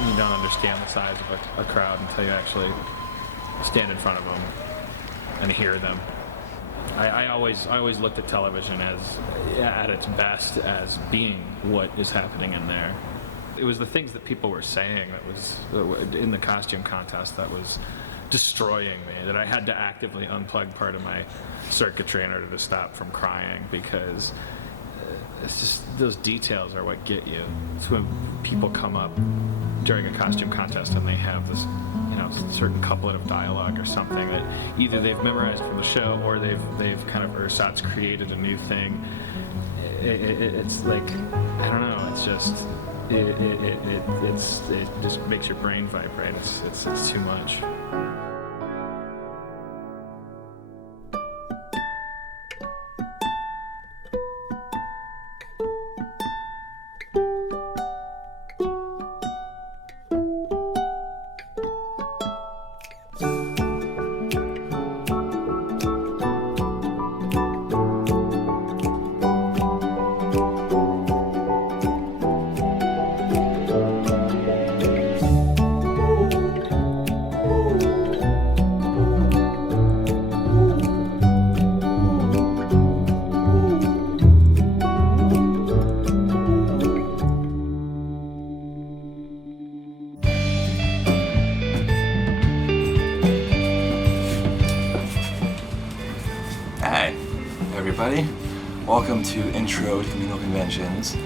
you don't understand the size of a crowd until you actually stand in front of them and hear them. I always looked at television as, at its best, as being what is happening in there. It was the things that people were saying that was in the costume contest that was destroying me, that I had to actively unplug part of my circuitry in order to stop from crying, because it's just, those details are what get you. It's when people come up during a costume contest and they have this, certain couplet of dialogue or something that either they've memorized from the show or they've kind of ersatz created a new thing. It's like, I don't know, it's just it just makes your brain vibrate. It's too much. Welcome to Intro to Communal Conventions.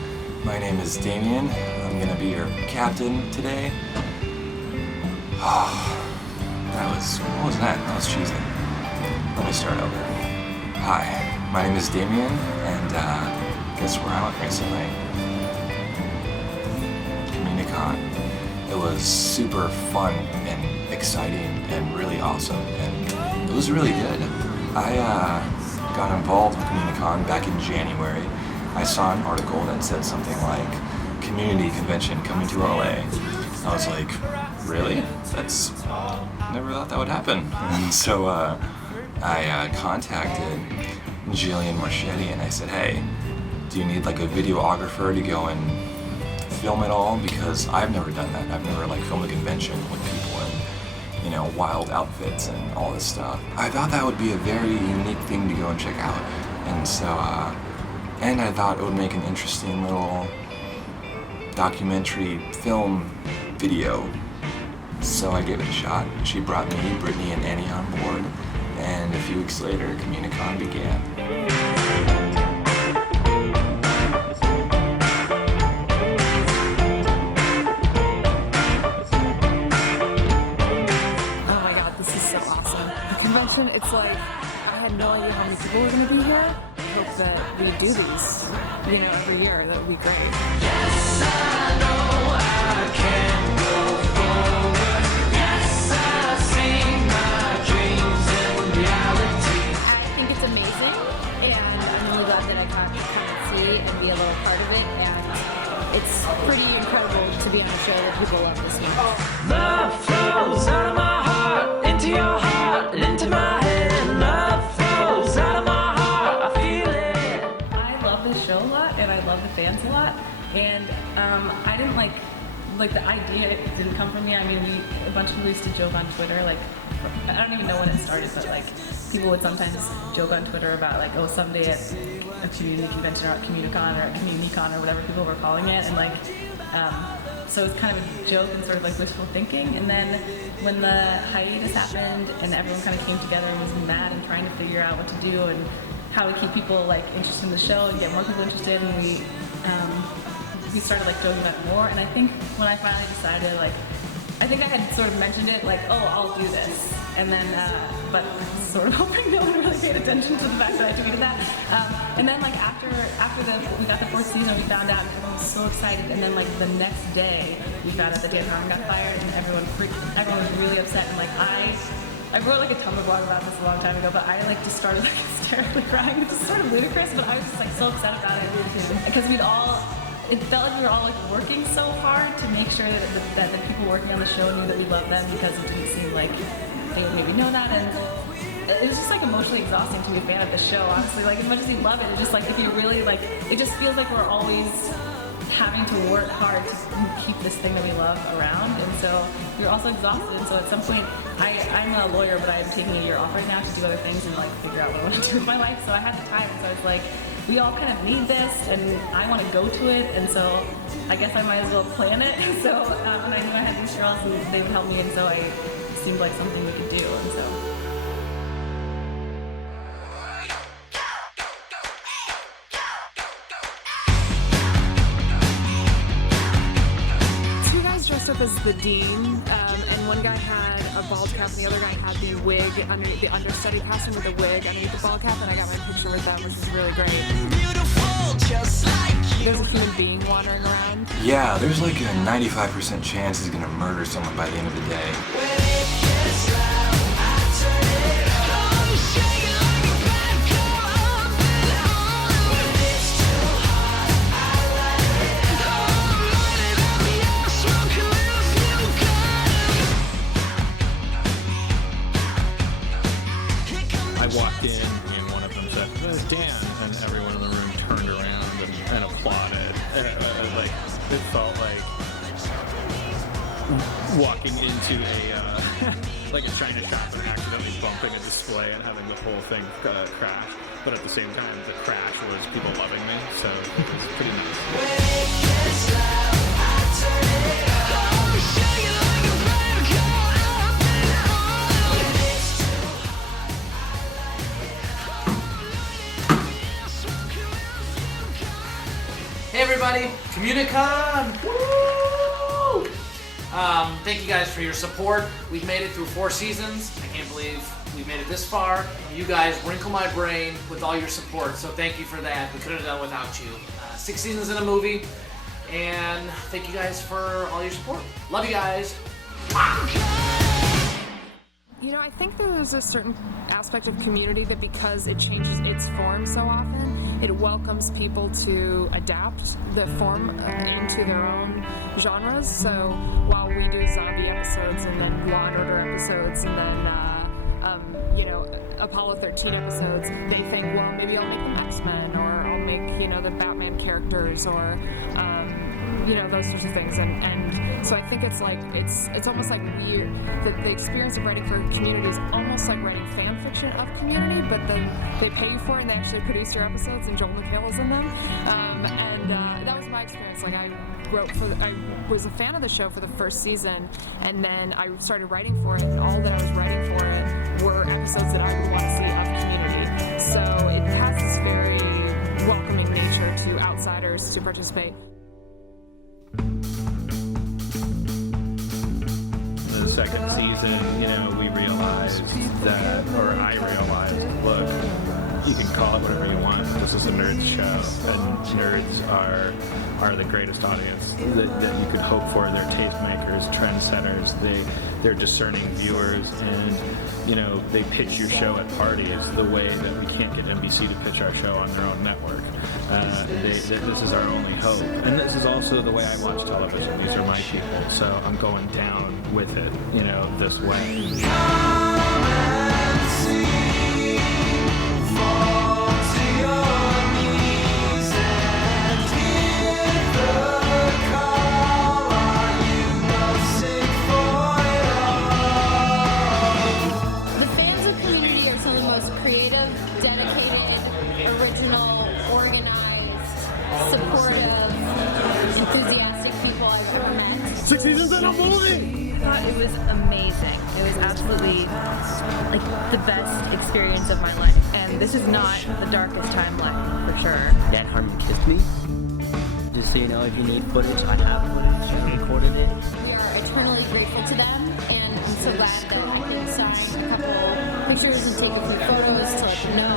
My name is Damien. I'm going to be your captain today. What was that? That was cheesy. Let me start over. Hi, my name is Damien, and guess where I went recently? CommuniCon. It was super fun and exciting and really awesome, and it was really good. I got involved with CommuniCon back in January. I saw an article that said something like community convention coming to LA. I was like, really? Never thought that would happen. And so I contacted Gillian Morshedi and I said, hey, do you need like a videographer to go and film it all? Because I've never done that. I've never filmed a convention with people in wild outfits and all this stuff. I thought that would be a very unique thing to go and check out. And so, and I thought it would make an interesting little documentary film video. So I gave it a shot. She brought me, Brittany, and Annie on board. And a few weeks later, CommuniCon began. It's like, I had no idea how many people were going to be here. I hope that we do these, every year. That would be great. Yes, I know I can go forward. Yes, I see my dreams in reality. I think it's amazing, and I'm really glad that I got to come and see and be a little part of it. And it's pretty incredible to be on a show that people love this year. Love flows out of my heart, into your heart, into my head. Love flows out of my heart, I feel it. I love this show a lot, and I love the fans a lot. And I didn't like the idea. It didn't come from me. I mean, a bunch of people used to joke on Twitter. I don't even know when it started, but people would sometimes joke on Twitter about oh, someday at a community convention or at CommuniCon or at CommuniCon or whatever people were calling it, and so it's kind of a joke and sort of wishful thinking. And then when the hiatus happened and everyone kind of came together and was mad and trying to figure out what to do and how to keep people interested in the show and get more people interested, and we started joking about it more. And I think when I finally decided, I think I had sort of mentioned it, oh, I'll do this. And then, but sort of hoping no one really paid attention to the fact that I tweeted that. And then after we got the fourth season, we found out, and everyone was so excited. And then the next day, we found out that Dan got fired, and everyone was really upset. And I wrote a Tumblr blog about this a long time ago, but I just started hysterically crying. It's just sort of ludicrous, but I was just so upset about it because it felt like we were all working so hard to make sure that the people working on the show knew that we loved them, because it didn't seem like they would maybe know that. And it was just emotionally exhausting to be a fan of the show, honestly. As much as you love it, it's just if you really it just feels like we're always having to work hard to keep this thing that we love around, and so you're also exhausted. And so at some point, I'm a lawyer, but I'm taking a year off right now to do other things and like figure out what I want to do with my life. So I had the time, and so I was like, we all kind of need this, and I want to go to it, and so I guess I might as well plan it. So and I knew I had these girls, and they would help me, and so it seemed like something we could do, and so. Up as the dean, and one guy had a bald cap and the other guy had the wig underneath, the understudy passing with the wig underneath the bald cap, and I got my picture with them, which was really great. There's a human being wandering around. Yeah, there's like a 95% chance he's gonna murder someone by the end of the day. I walked in and one of them said, Dan, and everyone in the room turned around and applauded. Like, it felt like walking into like a China shop and accidentally bumping a display and having the whole thing crash. But at the same time, the crash was people loving me, so it was pretty nice. Hey everybody, CommuniCon! Woo! Thank you guys for your support. We've made it through 4 seasons. I can't believe we've made it this far. You guys wrinkle my brain with all your support, so thank you for that. We couldn't have done without you. 6 seasons in a movie, and thank you guys for all your support. Love you guys. You know, I think there's a certain aspect of Community that because it changes its form so often, it welcomes people to adapt the form into their own genres. So while we do zombie episodes and then Law and Order episodes and then, Apollo 13 episodes, they think, well, maybe I'll make them X-Men, or I'll make, the Batman characters, or, those sorts of things. And so I think it's like, it's almost like weird that the experience of writing for Community is almost like writing fan fiction of Community, but then they pay you for it and they actually produce your episodes and Joel McHale is in them. That was my experience. Like I was a fan of the show for the first season, and then I started writing for it, and all that I was writing for it were episodes that I would want to see of Community. So it has this very welcoming nature to outsiders to participate. The second season, we realized that, or I realized, look, you can call it whatever you want. This is a nerds show, and nerds are the greatest audience that you could hope for. They're tastemakers, trendsetters. They're discerning viewers, and they pitch your show at parties the way that we can't get NBC to pitch our show on their own network. This is our only hope, and this is also the way I watch television. These are my people, so I'm going down with it, this way. Enthusiastic people I've ever met. 6 seasons in a movie! I thought it was amazing. It was absolutely like the best experience of my life. And this is not the darkest timeline, for sure. Dan Harmon kissed me. Just so you know, if you need footage, I have footage. I recorded it. We are eternally grateful to them, and I'm so glad that I can sign a couple pictures and take a few photos to let them know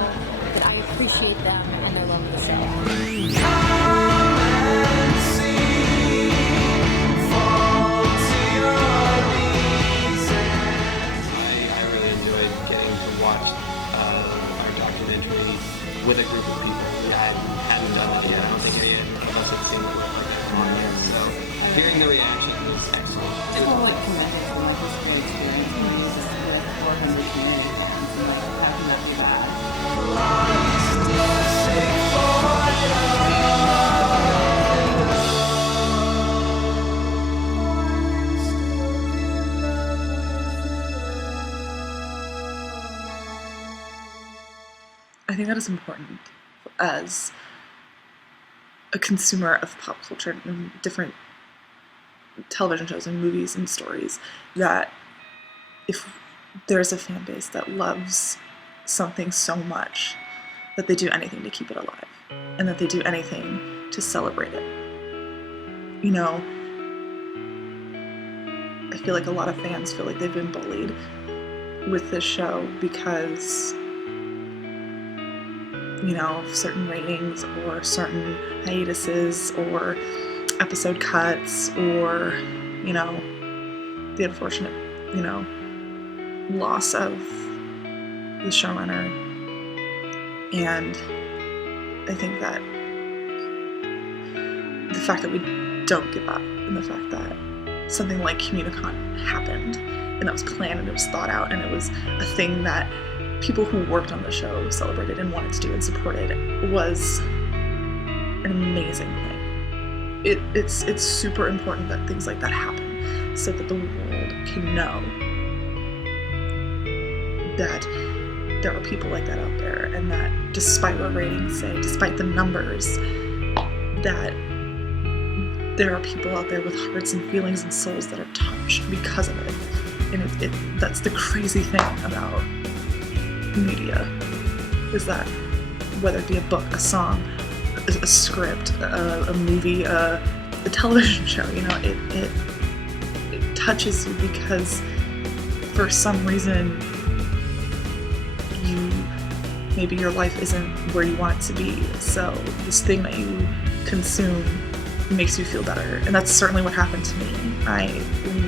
that I appreciate them and their love of the show. With a group of people that hadn't done it yet. I don't think any of us had seen it like that on there. So hearing the reaction was excellent. It's more like tremendous from my physical experience with 400 community fans and like having that be back. I think that is important as a consumer of pop culture and different television shows and movies and stories, that if there's a fan base that loves something so much that they do anything to keep it alive and that they do anything to celebrate it. You know, I feel like a lot of fans feel like they've been bullied with this show because, you know, certain ratings or certain hiatuses or episode cuts or, you know, the unfortunate, you know, loss of the showrunner. And I think that the fact that we don't give up and the fact that something like CommuniCon happened and that was planned and it was thought out and it was a thing that people who worked on the show celebrated and wanted to do and supported was an amazing thing. It's super important that things like that happen so that the world can know that there are people like that out there and that despite what ratings say, despite the numbers, that there are people out there with hearts and feelings and souls that are touched because of it. And that's the crazy thing about media, is that whether it be a book, a song, a script, a movie, a television show, you know, it touches you because for some reason maybe your life isn't where you want it to be. So this thing that you consume makes you feel better. And that's certainly what happened to me. I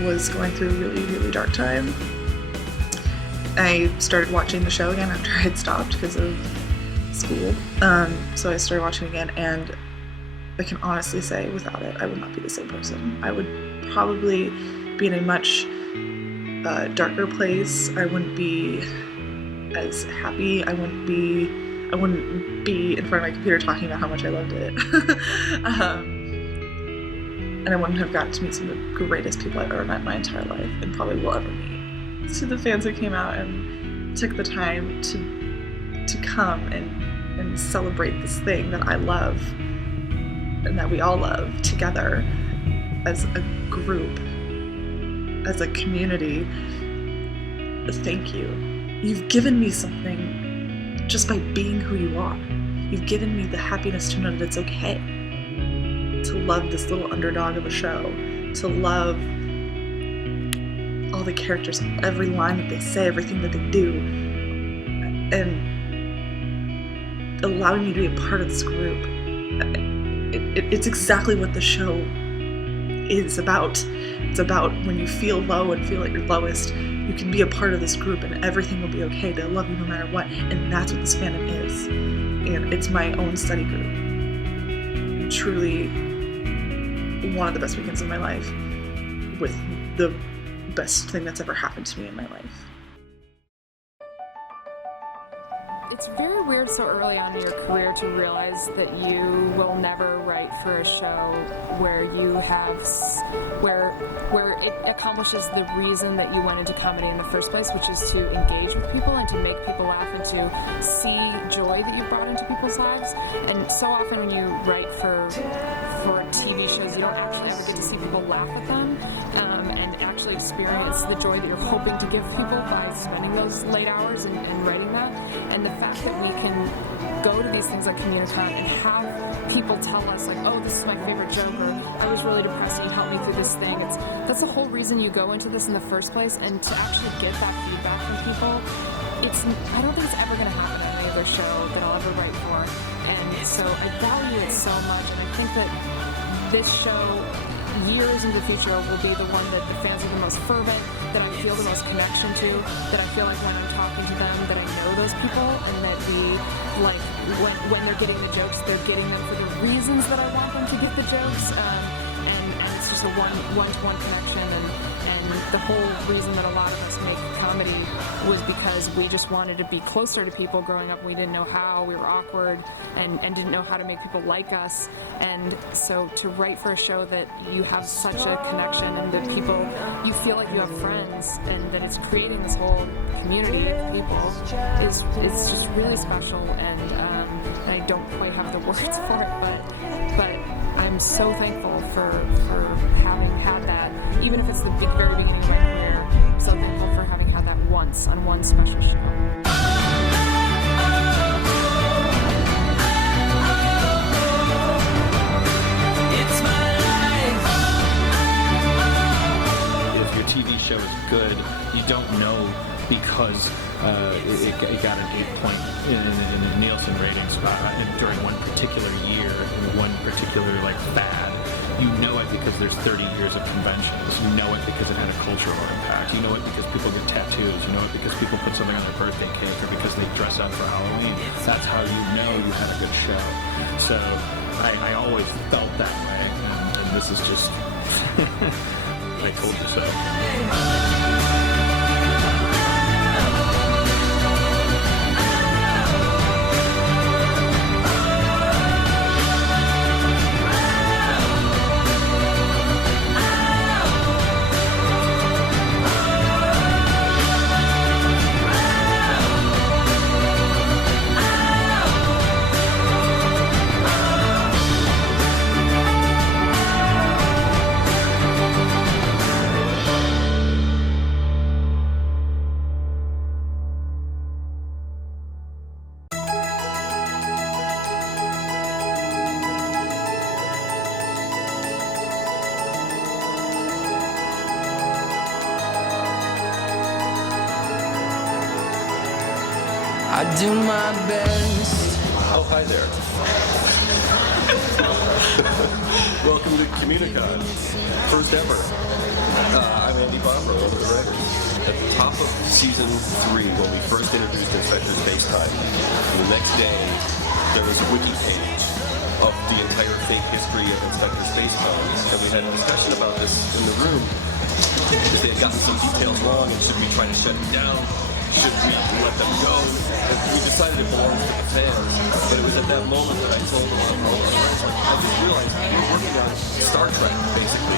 was going through a really, really dark time. I started watching the show again after I had stopped because of school. So I started watching again, and I can honestly say without it, I would not be the same person. I would probably be in a much darker place. I wouldn't be as happy. I wouldn't be in front of my computer talking about how much I loved it. And I wouldn't have gotten to meet some of the greatest people I've ever met in my entire life and probably will ever meet. To the fans that came out and took the time to come and celebrate this thing that I love and that we all love together as a group, as a community, thank you. You've given me something just by being who you are. You've given me the happiness to know that it's okay to love this little underdog of a show, to love all the characters, every line that they say, everything that they do, and allowing me to be a part of this group. It's exactly what the show is about. It's about when you feel low and feel at your lowest, you can be a part of this group and everything will be okay. They'll love you no matter what. And that's what this fandom is. And it's my own study group. Truly one of the best weekends of my life with the best thing that's ever happened to me in my life. It's very weird so early on in your career to realize that you will never write for a show where you have where it accomplishes the reason that you went into comedy in the first place, which is to engage with people and to make people laugh and to see joy that you brought into people's lives. And so often when you write for TV shows, you don't actually ever get to see people laugh at them and actually experience the joy that you're hoping to give people by spending those late hours and writing that. And the fact that we can go to these things like CommuniCon and have people tell us like, oh, this is my favorite joke, or I was really depressed and you helped me through this thing. That's the whole reason you go into this in the first place, and to actually get that feedback from people, I don't think it's ever going to happen on any other show that I'll ever write for. And so I value it so much, and I think that this show, years into the future, will be the one that the fans are the most fervent, that I feel the most connection to, that I feel like when I'm talking to them that I know those people, and that when they're getting the jokes, they're getting them for the reasons that I want them to get the jokes, and it's just a one-to-one connection, and And the whole reason that a lot of us make comedy was because we just wanted to be closer to people growing up. We didn't know how, we were awkward, and didn't know how to make people like us. And so to write for a show that you have such a connection and that people, you feel like you have friends and that it's creating this whole community of people is just really special. And I don't quite have the words for it, but I'm so thankful for having had that, even if it's the very beginning of my career. I'm so thankful for having had that once on one special show. If your TV show is good, you don't know because it got an 8 point in Nielsen ratings during one particular year, in one particular fad. You know it because there's 30 years of conventions. You know it because it had a cultural impact. You know it because people get tattoos. You know it because people put something on their birthday cake or because they dress up for Halloween. That's how you know you had a good show. So I always felt that way, and this is just I told you so. I do my best. Oh, hi there. Welcome to CommuniCon. First ever. I'm Andy Barbaro, one of the directors. At the top of season 3, when we first introduced Inspector Spacetime, the next day there was a wiki page of the entire fake history of Inspector Spacetime, and we had a discussion about this in the room. If they had gotten some details wrong, and should we try to shut it down? Should we let them go? And we decided it belongs to the fans. But it was at that moment that I told them, I just realized we're working on Star Trek, basically.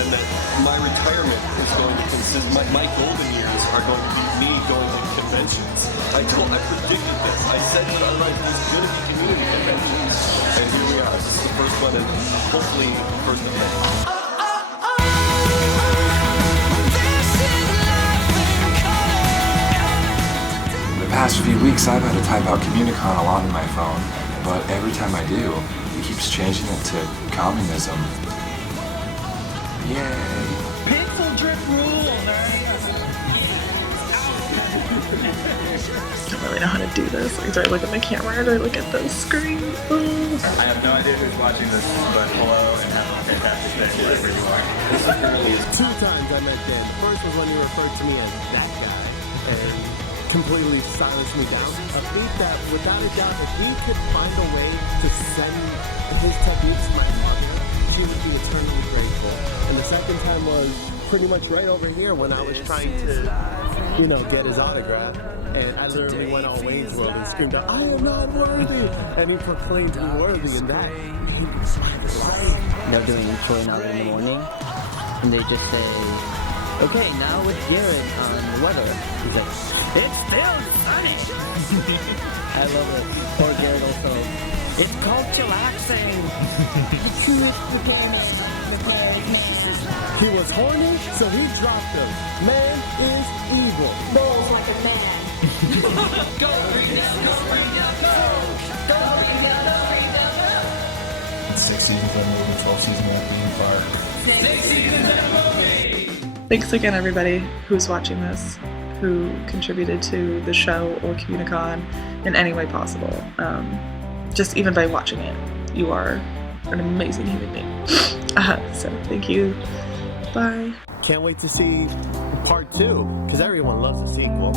And that my retirement is going to consist, my golden years are going to be me going to conventions. I predicted this. I said that there's going to be community conventions. And here we are. This is the first one, and hopefully the first of many. The past few weeks I've had to type out CommuniCon a lot on my phone, but every time I do, it keeps changing it to communism. Yay! Pixel drip rule, I don't really know how to do this. Do I look at the camera or do I look at the screen? Oh. I have no idea who's watching this, but hello and have a fantastic day wherever you are. This apparently is 2 times I met Dan. The first was when you referred to me as that guy, and completely silenced me down. I think that without a doubt, if he could find a way to send his techniques to my mother, she would be eternally grateful. And the second time was pretty much right over here when I was trying to, get his autograph. And I literally went on Wayne's World and screamed out, "I am not worthy!" And he proclaimed me worthy, and that made me smile life. They're doing intro now in the morning, and they just say, "Okay, now with Garrett on the weather." He's like, "It's still sunny." I love it. Or Garrett also, "It's called chillaxing." He was horny, so he dropped him. Man is evil. Rolls like a man. Go Brion, go Brion, go! Go Brion, go Brion, go! 6 seasons of a movie, 12 seasons of a theme park. 6 seasons of a movie! Thanks again, everybody who's watching this, who contributed to the show or CommuniCon in any way possible. Just even by watching it, you are an amazing human being. So thank you. Bye. Can't wait to see part 2, because everyone loves a sequel.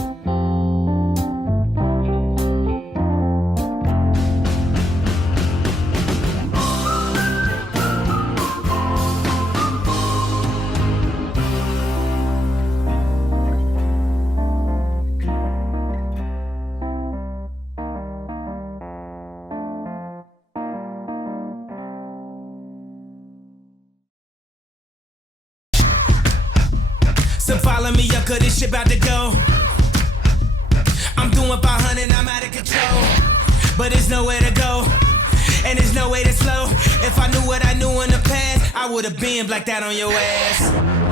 So follow me up, cause this shit about to go. I'm doing 500, I'm out of control. But there's nowhere to go, and there's no way to slow. If I knew what I knew in the past, I would've been blacked out on your ass.